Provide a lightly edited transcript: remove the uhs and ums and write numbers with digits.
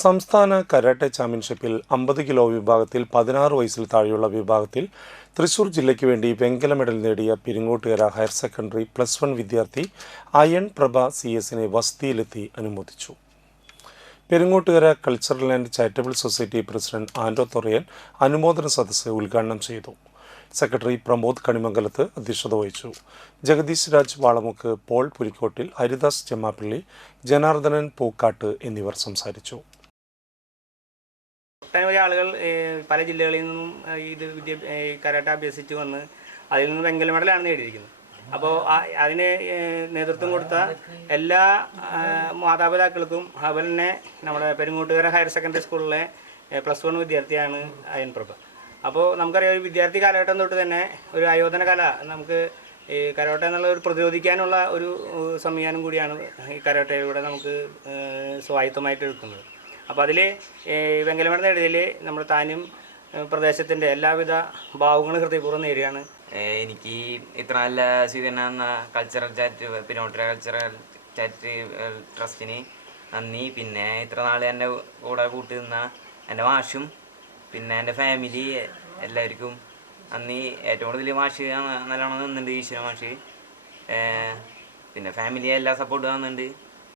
സംസ്ഥാന കരാട്ടെ ചാമ്പ്യൻഷിപ്പിൽ 50 കിലോ വിഭാഗത്തിൽ 16 വയസ്സിൽ താഴെയുള്ള വിഭാഗത്തിൽ തൃശൂർ ജില്ലയ്ക്ക് വേണ്ടി വെങ്കല മെഡൽ നേടിയ പെരിങ്ങോട്ടുകര ഹയർ സെക്കൻഡറി +1 വിദ്യാർത്ഥി അയൺ പ്രഭ CS-നെ വസതിയിലെത്തി അനുമോദിച്ചു. Peringottukara cultural and charitable society president Ando Thorayan അനുമോദന സദസ്സ് ഉദ്ഘാടനം ചെയ്തു. സെക്രട്ടറി പ്രമോദ് കണിമംഗലത്ത് അധ്യക്ഷത വഹിച്ചു. ജഗദീഷ് രാജ് വാളമുക്ക്, പോൾ പുലിക്കോട്ടിൽ, ഹരിദാസ് ചെമ്മാപ്പള്ളി, ജനാർദ്ദനൻ പൂക്കാട്ട് എന്നിവർ സംസാരിച്ചു. ഒട്ടനവധി ആളുകൾ പല ജില്ലകളിൽ നിന്നും കരാട്ട അഭ്യസിച്ച് വന്ന് അതിൽ നിന്ന് വെങ്കല മെഡലാണ് നേടിയിരിക്കുന്നത്. അപ്പോൾ അതിന് നേതൃത്വം കൊടുത്ത എല്ലാ മാതാപിതാക്കൾക്കും അതുപോലെ തന്നെ നമ്മുടെ പെരിങ്ങോട്ടുകര ഹയർ സെക്കൻഡറി സ്കൂളിലെ +1 വിദ്യാർത്ഥിയാണ് അയൺ പ്രഭ. അപ്പോൾ നമുക്കറിയാം, ഒരു വിദ്യാർത്ഥി കാലഘട്ടം തൊട്ട് തന്നെ ഒരു ആയോധന കല നമുക്ക് ഈ കരാട്ടെ എന്നുള്ള ഒരു പ്രതിരോധിക്കാനുള്ള ഒരു സംവിധാനം കൂടിയാണ് ഈ കരാട്ടയിലൂടെ നമുക്ക് സ്വായത്തമായിട്ട് എടുക്കുന്നത്. അപ്പോൾ അതിൽ വെങ്കല മെഡൽ നേടിയതിൽ നമ്മുടെ താനും പ്രദേശത്തിൻ്റെ എല്ലാവിധ ഭാവങ്ങളും ഹൃദയപൂർവ്വം നേടിയാണ്. എനിക്ക് ഇത്ര നല്ല സ്വീകരണം എന്ന പെരിങ്ങോട്ടുകര കൾച്ചറൽ ചാരിറ്റബിൾ ട്രസ്റ്റിന് നന്ദി. പിന്നെ ഇത്ര നാൾ എൻ്റെ കൂടെ കൂട്ടി നിന്ന എൻ്റെ മാഷും പിന്നെ എൻ്റെ ഫാമിലി എല്ലാവർക്കും നന്ദി. ഏറ്റവും കൂടുതൽ മാഷ് നല്ലോണം നിന്നുണ്ട്, ഈശ്വര മാഷ്. പിന്നെ ഫാമിലി എല്ലാ സപ്പോർട്ടും തന്നുന്നുണ്ട്.